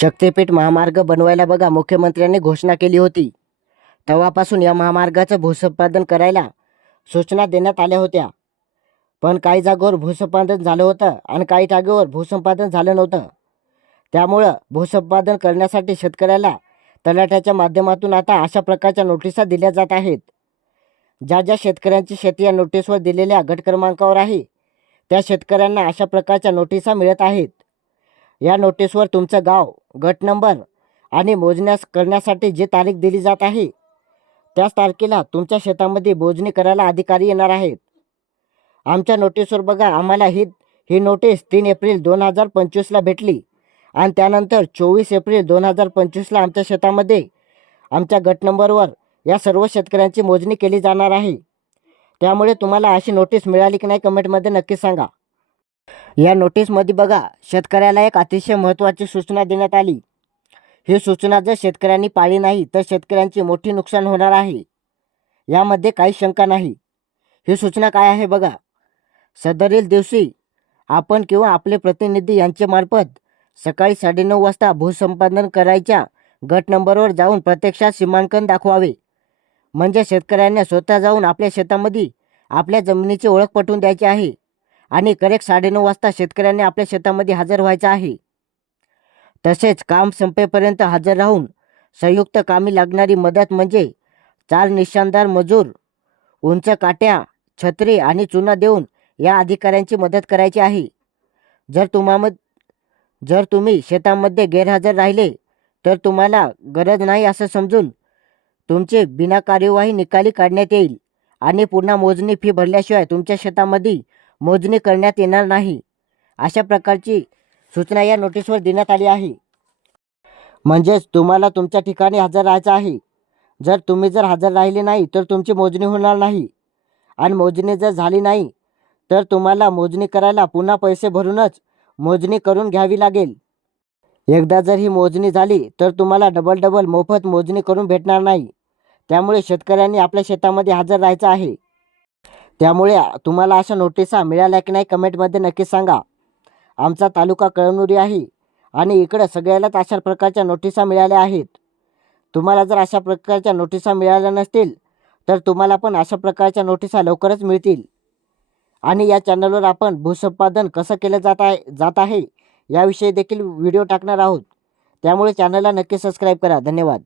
शक्तिपीठ महामार्ग बनवायला बघा मुख्यमंत्र्यांनी घोषणा केली होती. तेव्हापासून या महामार्गाचं भूसंपादन करायला सूचना देण्यात आल्या होत्या. पण काही जागेवर भूसंपादन झालं होतं आणि काही जागेवर भूसंपादन झालं नव्हतं. त्यामुळं भूसंपादन करण्यासाठी शेतकऱ्याला तलाठ्याच्या माध्यमातून आता अशा प्रकारच्या नोटिसा दिल्या जात आहेत. ज्या ज्या शेतकऱ्यांची शेती या नोटीसवर दिलेल्या गट क्रमांकावर आहे त्या शेतकऱ्यांना अशा प्रकारच्या नोटिसा मिळत आहेत. या नोटीसवर तुमचं गाव गट नंबर आणि मोजण्यास करण्यासाठी जी तारीख दिली जात आहे त्याच तारखेला तुमच्या शेतामध्ये मोजणी करायला अधिकारी येणार आहेत. आमच्या नोटीसवर बघा आम्हाला ही ही नोटीस तीन एप्रिल दोन हजार पंचवीसला भेटली आणि त्यानंतर चोवीस एप्रिल दोन हजार पंचवीसला आमच्या शेतामध्ये आमच्या गट नंबरवर या सर्व शेतकऱ्यांची मोजणी केली जाणार आहे. त्यामुळे तुम्हाला अशी नोटीस मिळाली की नाही कमेंटमध्ये नक्की सांगा. या नोटीसमध्ये बघा शेतकऱ्याला एक अतिशय महत्त्वाची सूचना देण्यात आली. ही सूचना जर शेतकऱ्यांनी पाळली नाही तर शेतकऱ्यांचे मोठी नुकसान होणार आहे. यामध्ये काही शंका नाही. ही सूचना काय आहे बघा. सदरील दिवशी आपण किंवा आपले प्रतिनिधी यांच्यामार्फत सकाळी साडेनऊ वाजता भूसंपादन करायच्या गट नंबरवर जाऊन प्रत्यक्षात सीमांकन दाखवावे. म्हणजे शेतकऱ्यांना स्वतः जाऊन आपल्या शेतामध्ये आपल्या जमिनीची ओळख पटवून द्यायची आहे. आणि करेक्ट साडेनऊ वाजता शेतकऱ्यांनी आपल्या शेतामध्ये हजर व्हायचं आहे. तसेच काम संपेपर्यंत हजर राहून संयुक्त कामी लागणारी मदत म्हणजे चार निशानदार मजूर उंच काट्या छत्री आणि चुना देऊन या अधिकाऱ्यांची मदत करायची आहे. जर तुम्हामद जर तुम्ही शेतामध्ये गैरहजर राहिले तर तुम्हाला गरज नाही असं समजून तुमचे बिना कार्यवाही निकाली काढण्यात येईल आणि पुन्हा मोजणी फी भरल्याशिवाय तुमच्या शेतामध्ये मोजणी करण्यात येणार नाही. अशा प्रकारची सूचना या नोटीसवर देण्यात आली आहे. म्हणजेच तुम्हाला तुमच्या ठिकाणी हजर राहायचं आहे. जर तुम्ही जर हजर राहिले नाही तर तुमची मोजणी होणार नाही. आणि मोजणी जर झाली नाही तर तुम्हाला मोजणी करायला पुन्हा पैसे भरूनच मोजणी करून घ्यावी लागेल. एकदा जर ही मोजणी झाली तर तुम्हाला डबल डबल मोफत मोजणी करून भेटणार नाही. त्यामुळे शेतकऱ्यांनी आपल्या शेतामध्ये हजर राहायचं आहे. त्यामुळे तुम्हाला अशा नोटिसा मिळाल्या की नाही कमेंटमध्ये नक्की सांगा. आमचा तालुका कळमनुरी आहे आणि इकडं सगळ्यालाच अशा प्रकारच्या नोटिसा मिळाल्या आहेत. तुम्हाला जर अशा प्रकारच्या नोटिसा मिळाल्या नसतील तर तुम्हाला पण अशा प्रकारच्या नोटिसा लवकरच मिळतील. आणि या चॅनलवर आपण भूसंपादन कसं केलं जात आहे जात आहे याविषयी देखील व्हिडिओ टाकणार आहोत. त्यामुळे चॅनलला नक्की सबस्क्राईब करा. धन्यवाद.